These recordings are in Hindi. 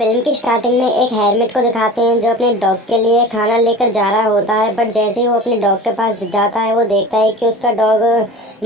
फिल्म की स्टार्टिंग में एक हेलमेट को दिखाते हैं जो अपने डॉग के लिए खाना लेकर जा रहा होता है। बट जैसे ही वो अपने डॉग के पास जाता है वो देखता है कि उसका डॉग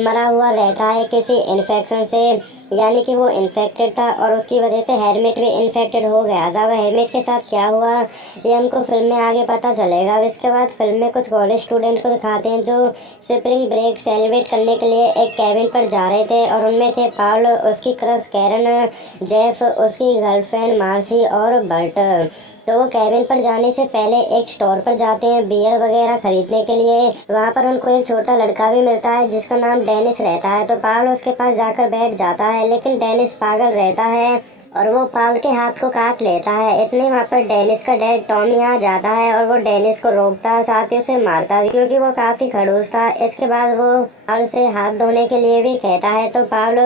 मरा हुआ रहता है किसी इन्फेक्शन से, यानी कि वो इन्फेक्टेड था और उसकी वजह से हेलमेट भी इन्फेक्टेड हो गया था। वह हेलमेट के साथ क्या हुआ ये हमको फिल्म में आगे पता चलेगा। अब इसके बाद फिल्म में कुछ कॉलेज स्टूडेंट को दिखाते हैं जो स्प्रिंग ब्रेक सेलिब्रेट करने के लिए एक कैबिन पर जा रहे थे और उनमें थे पाउल, उसकी क्रश कैरन, जेफ, उसकी गर्लफ्रेंड मार्सी और बर्ट। तो वो कैबिन पर जाने से पहले एक स्टोर पर जाते हैं बियर वगैरह खरीदने के लिए। वहाँ पर उनको एक छोटा लड़का भी मिलता है जिसका नाम डेनिस रहता है। तो पाउल उसके पास जाकर बैठ जाता है, लेकिन डेनिस पागल रहता है और वो पाउल के हाथ को काट लेता है। इतने वहाँ पर डेनिस का डैड टॉमी आ जाता है और वो डेनिस को रोकता है, साथ ही उसे मारता है क्योंकि वो काफी खड़ूस था। इसके बाद वो पाउल से हाथ धोने के लिए भी कहता है, तो पाउल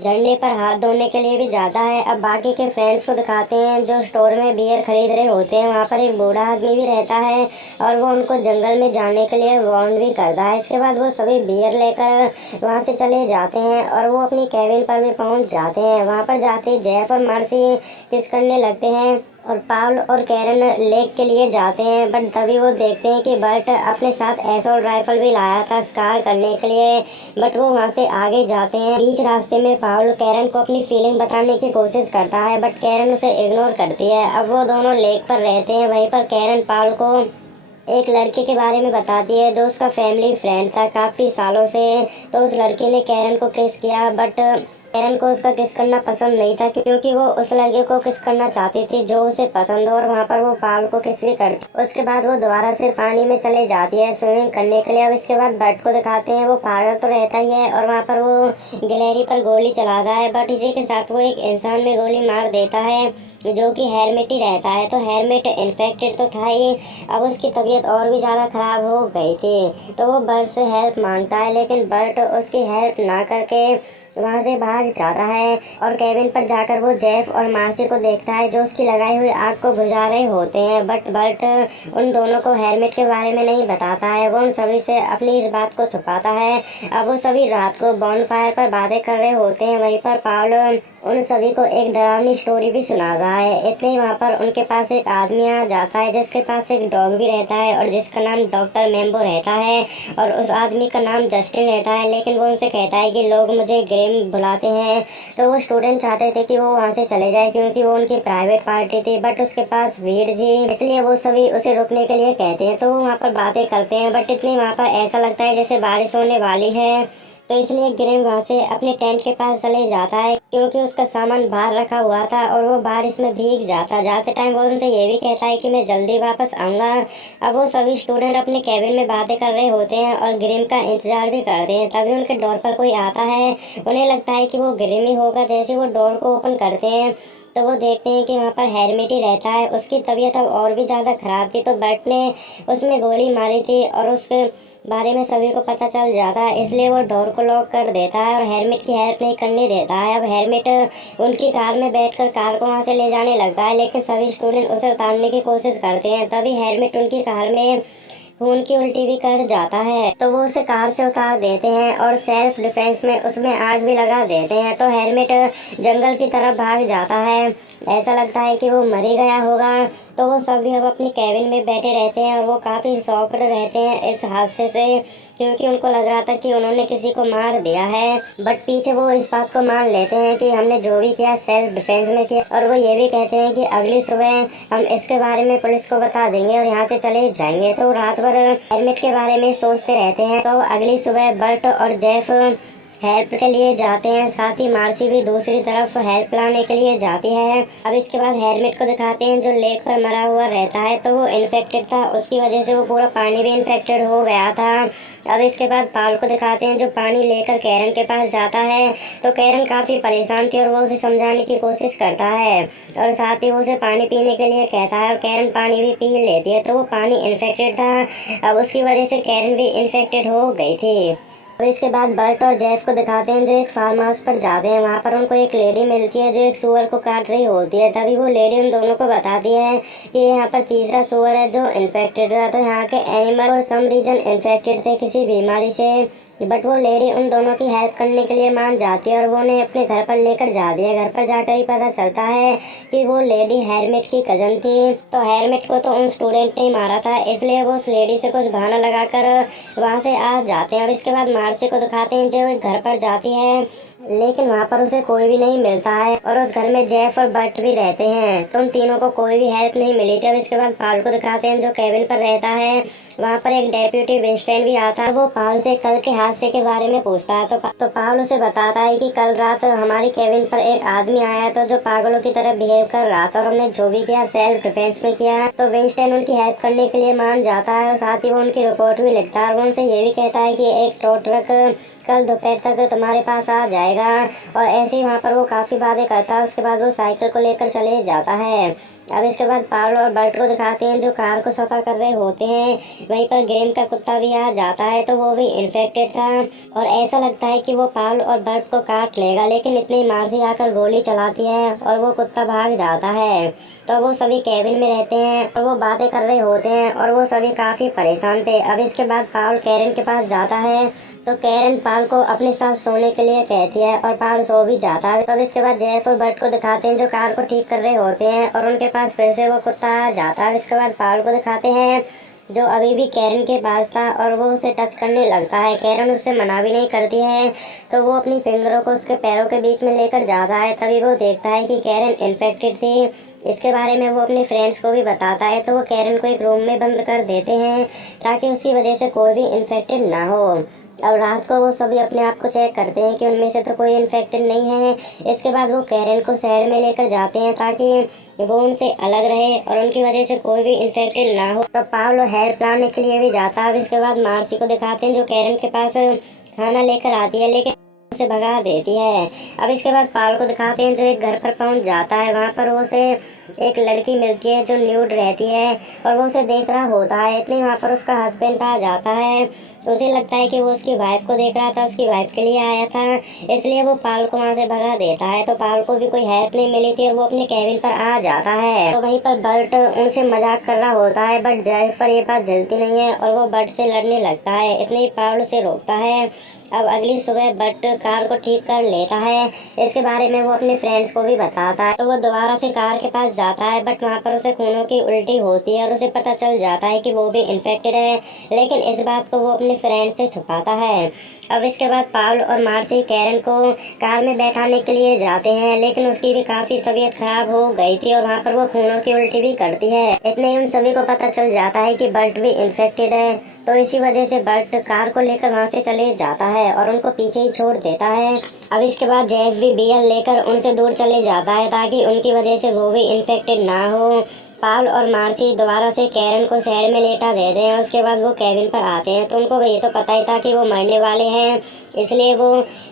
झरने पर हाथ धोने के लिए भी जाता है। अब बाकी के फ्रेंड्स को दिखाते हैं जो स्टोर में बियर खरीद रहे होते हैं। वहाँ पर एक बूढ़ा आदमी भी रहता है और वो उनको जंगल में जाने के लिए वार्न भी करता है। इसके बाद वो सभी बियर लेकर वहाँ से चले जाते हैं और वो अपनी कैबिन पर भी पहुँच जाते हैं। वहाँ पर जाते जेफ और मार्सी किस करने लगते हैं और पाउल और कैरन लेक के लिए जाते हैं। बट तभी वो देखते हैं कि बर्ट अपने साथ एसॉल्ट राइफल भी लाया था शिकार करने के लिए। बट वो वहाँ से आगे जाते हैं। बीच रास्ते में पाउल कैरन को अपनी फीलिंग बताने की कोशिश करता है बट कैरन उसे इग्नोर करती है। अब वो दोनों लेक पर रहते हैं। वहीं पर कैरन पाउल को एक लड़के के बारे में बताती है जो उसका फैमिली फ्रेंड था काफ़ी सालों से। तो उस लड़के ने कैरन को किस किया बट कैरन को उसका किस करना पसंद नहीं था क्योंकि वो उस लड़के को किस करना चाहती थी जो उसे पसंद हो, और वहाँ पर वो पाउल को किस भी करती। उसके बाद वो दोबारा से पानी में चले जाती है स्विमिंग करने के लिए। अब इसके बाद बर्ट को दिखाते हैं। वो पागल तो रहता ही है और वहाँ पर वो गिलहरी पर गोली चलाता है बट इसी के साथ वो एक इंसान में गोली मार देता है जो कि हेलमेट ही रहता है। तो हेलमेट इन्फेक्टेड तो था ही, अब उसकी तबीयत और भी ज़्यादा ख़राब हो गई थी। तो वो बर्ट से हेल्प मांगता है लेकिन बर्ट उसकी हेल्प ना करके वहाँ से भाग जाता है और कैबिन पर जाकर वो जेफ और मार्सी को देखता है जो उसकी लगाई हुई आग को बुझा रहे होते हैं। बट बर्ट उन दोनों को हेलमेट के बारे में नहीं बताता है, वो उन सभी से अपनी इस बात को छुपाता है। अब वो सभी रात को बॉनफायर पर बातें कर रहे होते हैं। वहीं पर पाउल उन सभी को एक डरावनी स्टोरी भी सुना रहा है। इतने ही वहाँ पर उनके पास एक आदमी आ जाता है जिसके पास एक डॉग भी रहता है और जिसका नाम डॉक्टर मैम्बो रहता है और उस आदमी का नाम जस्टिन रहता है। लेकिन वो उनसे कहता है कि लोग मुझे ग्रेम बुलाते हैं। तो वो स्टूडेंट चाहते थे कि वो वहाँ से चले जाए क्योंकि वो उनकी प्राइवेट पार्टी थी बट उसके पास भीड़ थी, इसलिए वो सभी उसे रुकने के लिए कहते हैं। तो वो वहाँ पर बातें करते हैं बट इतनी वहाँ पर ऐसा लगता है जैसे बारिश होने वाली है। तो इसलिए ग्रेम वहाँ से अपने टेंट के पास चले जाता है क्योंकि उसका सामान बाहर रखा हुआ था और वो बारिश में भीग जाता। जाते टाइम वो उनसे ये भी कहता है कि मैं जल्दी वापस आऊँगा। अब वो सभी स्टूडेंट अपने कैबिन में बातें कर रहे होते हैं और ग्रेम का इंतजार भी करते हैं। तभी उनके डोर पर कोई आता है। उन्हें लगता है कि वो ग्रेम ही होगा। जैसे वो डोर को ओपन करते हैं तो वो देखते हैं कि वहाँ पर हेलमेट ही रहता है। उसकी तबीयत अब और भी ज़्यादा ख़राब थी तो बर्ट ने उसमें गोली मारी थी और उसके बारे में सभी को पता चल जाता है, इसलिए वो डोर को लॉक कर देता है और हेलमेट की हेल्प नहीं करने देता है। अब हेलमेट उनकी कार में बैठकर कार को वहाँ से ले जाने लगता है लेकिन सभी स्टूडेंट उसे उतारने की कोशिश करते हैं। तभी हेलमेट उनकी कार में खून की उल्टी भी कर जाता है तो वो उसे कार से उतार देते हैं और सेल्फ डिफेंस में उसमें आग भी लगा देते हैं। तो हेलमेट जंगल की तरफ भाग जाता है। ऐसा लगता है कि वो मर ही गया होगा। तो वो सभी अब अपनी कैबिन में बैठे रहते हैं और वो काफ़ी शॉक्ड रहते हैं इस हादसे से क्योंकि उनको लग रहा था कि उन्होंने किसी को मार दिया है। बट पीछे वो इस बात को मान लेते हैं कि हमने जो भी किया सेल्फ डिफेंस में किया, और वो ये भी कहते हैं कि अगली सुबह हम इसके बारे में पुलिस को बता देंगे और यहाँ से चले जाएंगे। तो रात भर हेलमेट के बारे में सोचते रहते हैं। तो अगली सुबह बर्ट और जेफ हेल्प के लिए जाते हैं, साथ ही मार्सी भी दूसरी तरफ हेल्प लाने के लिए जाती है। अब इसके बाद हेलमेट को दिखाते हैं जो लेक पर मरा हुआ रहता है। तो वो इन्फेक्टेड था, उसकी वजह से वो पूरा पानी भी इन्फेक्टेड हो गया था। अब इसके बाद पाउल को दिखाते हैं जो पानी लेकर कैरन के पास जाता है। तो कैरन काफ़ी परेशान थी और वो उसे समझाने की कोशिश करता है और साथ ही वो उसे पानी पीने के लिए कहता है और कैरन पानी भी पी लेती है। तो वो पानी इन्फेक्टेड था, अब उसकी वजह से कैरन भी इन्फेक्टेड हो गई थी। और इसके बाद बर्ट और जेफ को दिखाते हैं जो एक फार्म हाउस पर जाते हैं। वहाँ पर उनको एक लेडी मिलती है जो एक सुअर को काट रही होती है। तभी वो लेडी उन दोनों को बताती है कि यहाँ पर तीसरा सुअर है जो इन्फेक्टेड था। तो यहाँ के एनिमल और सम रीजन इन्फेक्टेड थे किसी बीमारी से। बट वो लेडी उन दोनों की हेल्प करने के लिए मान जाती है और वो उन्हें अपने घर पर लेकर जाती है। घर पर जाकर ही पता चलता है कि वो लेडी हेरमिट की कजन थी। तो हेरमिट को तो उन स्टूडेंट ने मारा था, इसलिए वो उस लेडी से कुछ बहाना लगाकर वहाँ से आ जाते हैं। अब इसके बाद मार्सी को दिखाते हैं जो एक घर पर जाती है, लेकिन वहाँ पर उसे कोई भी नहीं मिलता है और उस घर में जेफ और बर्ट भी रहते हैं। तो उन तीनों को कोई भी हेल्प नहीं मिली थी। अब इसके बाद पाल को दिखाते हैं जो केबिन पर रहता है। वहाँ पर एक डेप्यूटी विंस्टन भी आता है। वो पाल से कल के हादसे के बारे में पूछता है। तो पाल उसे बताता है कि कल रात हमारी केबिन पर एक आदमी आया तो जो पागलों की तरह बिहेव कर रहा था और हमने जो भी किया सेल्फ डिफेंस में किया। तो विंस्टन उनकी हेल्प करने के लिए मान जाता है और साथ ही वो उनकी रिपोर्ट भी लिखता है और वो उनसे ये भी कहता है कि एक टो ट्रक कल दोपहर तक तुम्हारे पास आ जाएगा। और ऐसे ही वहाँ पर वो काफ़ी बातें करता है। उसके बाद वो साइकिल को लेकर चले जाता है। अब इसके बाद पाल और बर्ट को दिखाते हैं जो कार को सफा कर रहे होते हैं। वहीं पर ग्रेम का कुत्ता भी आ जाता है। तो वो भी इन्फेक्टेड था और ऐसा लगता है कि वो पाल और बर्ट को काट लेगा, लेकिन इतनी मार्सी आकर गोली चलाती है और वो कुत्ता भाग जाता है। तो वो सभी कैबिन में रहते हैं और वो बातें कर रहे होते हैं और वो सभी काफ़ी परेशान थे। अब इसके बाद पाल कैरन के पास जाता है। तो कैरन पाल को अपने साथ सोने के लिए कहती है और पाल सो भी जाता है। तब इसके बाद जेफ और बर्ट को दिखाते हैं जो कार को ठीक कर रहे होते हैं और उनके पास फिर से वो कुत्ता आ जाता है। इसके बाद पाल को दिखाते हैं जो अभी भी कैरन के पास था और वो उसे टच करने लगता है। कैरन उससे मना भी नहीं करती है। तो वो अपनी फिंगरों को उसके पैरों के बीच में लेकर जाता है। तभी वो देखता है कि कैरन इन्फेक्टेड थी। इसके बारे में वो अपने फ्रेंड्स को भी बताता है। तो वो कैरन को एक रूम में बंद कर देते हैं ताकि उसकी वजह से कोई भी इन्फेक्टेड ना हो। अब रात को वो सभी अपने आप को चेक करते हैं कि उनमें से तो कोई इन्फेक्टेड नहीं है। इसके बाद वो कैरन को शहर में लेकर जाते हैं ताकि वो उनसे अलग रहे और उनकी वजह से कोई भी इन्फेक्टेड ना हो। तो पावलो हेल्प लाने के लिए भी जाता है। इसके बाद मार्सी को दिखाते हैं जो कैरन के पास खाना लेकर आती है, लेकिन उसे भगा देती है। अब इसके बाद पाल को दिखाते हैं जो एक घर पर पहुंच जाता है। वहाँ पर वो उसे एक लड़की मिलती है जो न्यूड रहती है और वो उसे देख रहा होता है। इतनी वहाँ पर उसका हस्बैंड आ जाता है। उसे लगता है कि वो उसकी वाइफ को देख रहा था, उसकी वाइफ के लिए आया था, इसलिए वो पाल को वहाँ से भगा देता है। तो पाल को भी कोई हेल्प नहीं मिली थी और वो अपने कैबिन पर आ जाता है। तो वहीं पर बर्ट उनसे मजाक कर रहा होता है, बट जेफ पर ये बात जलती नहीं है और वो बर्ट से लड़ने लगता है। इतने ही पाल उसे रोकता है। अब अगली सुबह बट कार को ठीक कर लेता है। इसके बारे में वो अपने फ्रेंड्स को भी बताता है। तो वो दोबारा से कार के पास जाता है, बट वहाँ पर उसे खूनों की उल्टी होती है और उसे पता चल जाता है कि वो भी इन्फेक्टेड है, लेकिन इस बात को वो अपने फ्रेंड से छुपाता है। अब इसके बाद पाल और मार्सी कैरन को कार में बैठाने के लिए जाते हैं, लेकिन उसकी भी काफ़ी तबीयत खराब हो गई थी और वहाँ पर वो खूनों की उल्टी भी करती है। इतने ही उन सभी को पता चल जाता है कि बर्ट भी इन्फेक्टेड है। तो इसी वजह से बर्ट कार को लेकर वहाँ से चले जाता है और उनको पीछे ही छोड़ देता है। अब इसके बाद जेफ भी बियर लेकर उनसे दूर चले जाता है ताकि उनकी वजह से वो भी इन्फेक्टेड ना हो। पाल और मार्सी दोबारा से कैरन को शहर में लेटा देते हैं। उसके बाद वो कैबिन पर आते हैं। तो उनको ये तो पता ही था कि वो मरने वाले हैं, इसलिए वो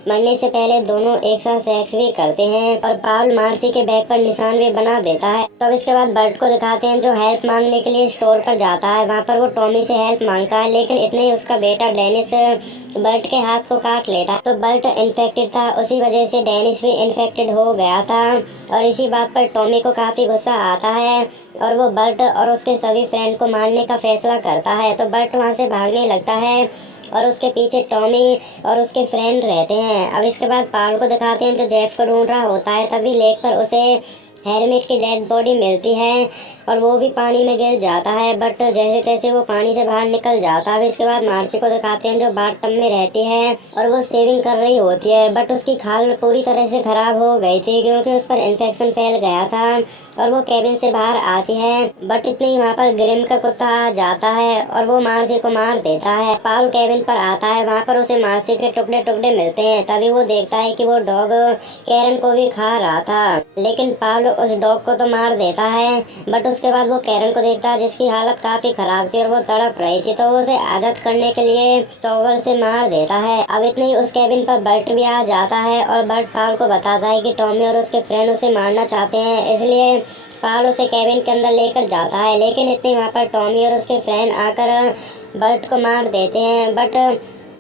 मरने से पहले दोनों एक साथ सेक्स भी करते हैं और पाल मार्सी के बैग पर निशान भी बना देता है। तो इसके बाद बर्ट को दिखाते हैं जो हेल्प मांगने के लिए स्टोर पर जाता है। वहाँ पर वो टॉमी से हेल्प मांगता है, लेकिन इतने ही उसका बेटा डेनिस बर्ट के हाथ को काट लेता। तो बर्ट इन्फेक्टेड था, उसी वजह से डेनिस भी इन्फेक्टेड हो गया था और इसी बात पर टॉमी को काफ़ी गुस्सा आता है और वो बर्ट और उसके सभी फ्रेंड को मारने का फैसला करता है। तो बर्ट वहाँ से भागने लगता है और उसके पीछे टॉमी और उसके फ्रेंड रहते हैं। अब इसके बाद पाल को दिखाते हैं जो जेफ को ढूंढ रहा होता है। तभी लेक पर उसे हेरमिट की डेड बॉडी मिलती है और वो भी पानी में गिर जाता है, बट जैसे तैसे वो पानी से बाहर निकल जाता है। इसके बाद मार्सी को दिखाते हैं जो बाथटब में रहती है और वो शेविंग कर रही होती है, बट उसकी खाल पूरी तरह से खराब हो गई थी क्योंकि उस पर इन्फेक्शन फैल गया था और वो कैबिन से बाहर आती है। बट इतने ही वहाँ पर ग्रिम का कुत्ता आ जाता है और वो मार्सी को मार देता है। पाल कैबिन पर आता है, वहाँ पर उसे मार्सी के टुकड़े टुकड़े मिलते हैं। तभी वो देखता है कि वो डॉग कैरन को भी खा रहा था, लेकिन पाल उस डॉग को तो मार देता है। बट उसके बाद वो कैरन को देखता है जिसकी हालत काफी खराब थी और वो तड़प रही थी, तो वो उसे आजाद करने के लिए सोवर से मार देता है। अब इतने ही उस कैबिन पर बर्ट भी आ जाता है और बर्ट पाल को बताता है कि टॉमी और उसके फ्रेंड उसे मारना चाहते हैं, इसलिए पाल उसे कैबिन के अंदर लेकर जाता है। लेकिन इतने वहाँ पर टॉमी और उसके फ्रेंड आकर बर्ट को मार देते हैं। बट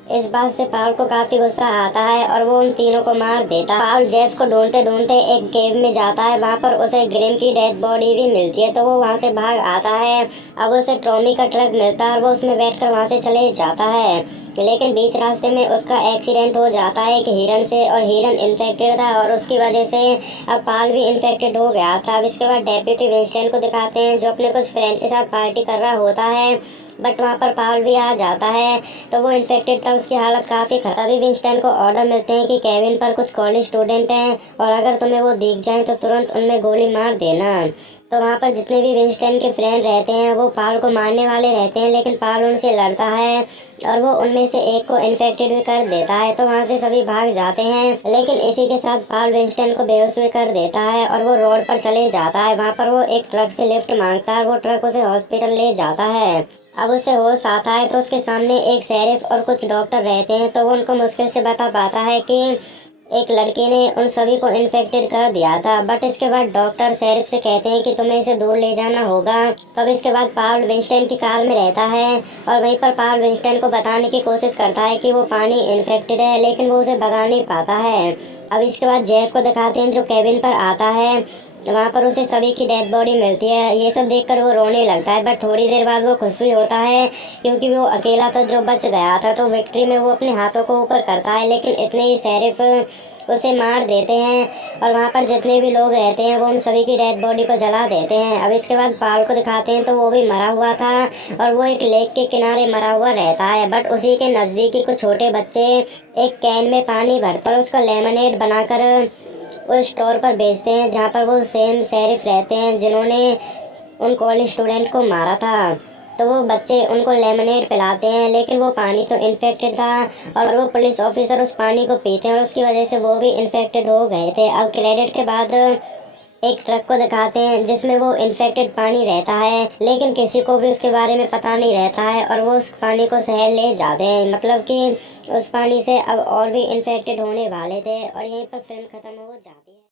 इस बात से पाल को काफी गुस्सा आता है और वो उन तीनों को मार देता है। पाल जेफ को ढूंढते ढूंढते एक केव में जाता है, वहाँ पर उसे ग्रिम की डेड बॉडी भी मिलती है, तो वो वहाँ से भाग आता है। अब उसे ट्रॉमी का ट्रक मिलता है और वो उसमें बैठकर वहाँ से चले जाता है, लेकिन बीच रास्ते में उसका एक्सीडेंट हो जाता है एक हिरन से, और हिरन इन्फेक्टेड था और उसकी वजह से अब पाल भी इन्फेक्टेड हो गया था। अब इसके बाद डेप्यूटी विंस्टन को दिखाते हैं जो अपने कुछ फ्रेंड के साथ पार्टी कर रहा होता है, बट वहाँ पर पाल भी आ जाता है, तो वो इन्फेक्टेड था, उसकी हालत काफ़ी खराब। तभी विंस्टन को ऑर्डर मिलते हैं कि केविन पर कुछ कॉलेज स्टूडेंट हैं और अगर तुम्हें वो दिख जाए तो तुरंत उनमें गोली मार देना। तो वहाँ पर जितने भी विंस्टन के फ्रेंड रहते हैं वो पाल को मारने वाले रहते हैं, लेकिन पाल उनसे लड़ता है और वो उनमें से एक को इन्फेक्टेड भी कर देता है, तो वहाँ से सभी भाग जाते हैं। लेकिन इसी के साथ पाल विंस्टन को बेहोश भी कर देता है और वो रोड पर चले जाता है। वहाँ पर वो एक ट्रक से लिफ्ट मांगता है और वो ट्रक उसे हॉस्पिटल ले जाता है। अब उसे होश आता है तो उसके सामने एक शेरिफ और कुछ डॉक्टर रहते हैं, तो वो उनको मुश्किल से बता पाता है कि एक लड़के ने उन सभी को इन्फेक्टेड कर दिया था। बट इसके बाद डॉक्टर शेरिफ से कहते हैं कि तुम्हें इसे दूर ले जाना होगा। तब इसके बाद पाल विंस्टन की कार में रहता है और वहीं पर पाल विंस्टन को बताने की कोशिश करता है कि वो पानी इन्फेक्टेड है, लेकिन वो उसे बता नहीं पाता है। अब इसके बाद जेफ को दिखाते हैं जो केबिन पर आता है, वहाँ पर उसे सभी की डेड बॉडी मिलती है। ये सब देखकर वो रोने लगता है, बट थोड़ी देर बाद वो खुश भी होता है क्योंकि वो अकेला था जो बच गया था। तो विक्ट्री में वो अपने हाथों को ऊपर करता है, लेकिन इतने ही शेरिफ उसे मार देते हैं और वहाँ पर जितने भी लोग रहते हैं वो उन सभी की डेड बॉडी को जला देते हैं। अब इसके बाद पाल को दिखाते हैं तो वो भी मरा हुआ था और वो एक लेक के किनारे मरा हुआ रहता है, बट उसी के नज़दीक ही कुछ छोटे बच्चे एक कैन में पानी भरकर उसका लेमनेड बनाकर उस स्टोर पर बेचते हैं जहाँ पर वो सेम शेरिफ रहते हैं जिन्होंने उन कॉलेज स्टूडेंट को मारा था। तो वो बच्चे उनको लेमनेड पिलाते हैं, लेकिन वो पानी तो इन्फेक्टेड था और वो पुलिस ऑफिसर उस पानी को पीते हैं और उसकी वजह से वो भी इन्फेक्टेड हो गए थे। अब क्रेडिट के बाद एक ट्रक को दिखाते हैं जिसमें वो इन्फेक्टेड पानी रहता है, लेकिन किसी को भी उसके बारे में पता नहीं रहता है और वो उस पानी को शहर ले जाते हैं। मतलब कि उस पानी से अब और भी इन्फेक्टेड होने वाले थे और यहीं पर फिल्म खत्म हो जाती है।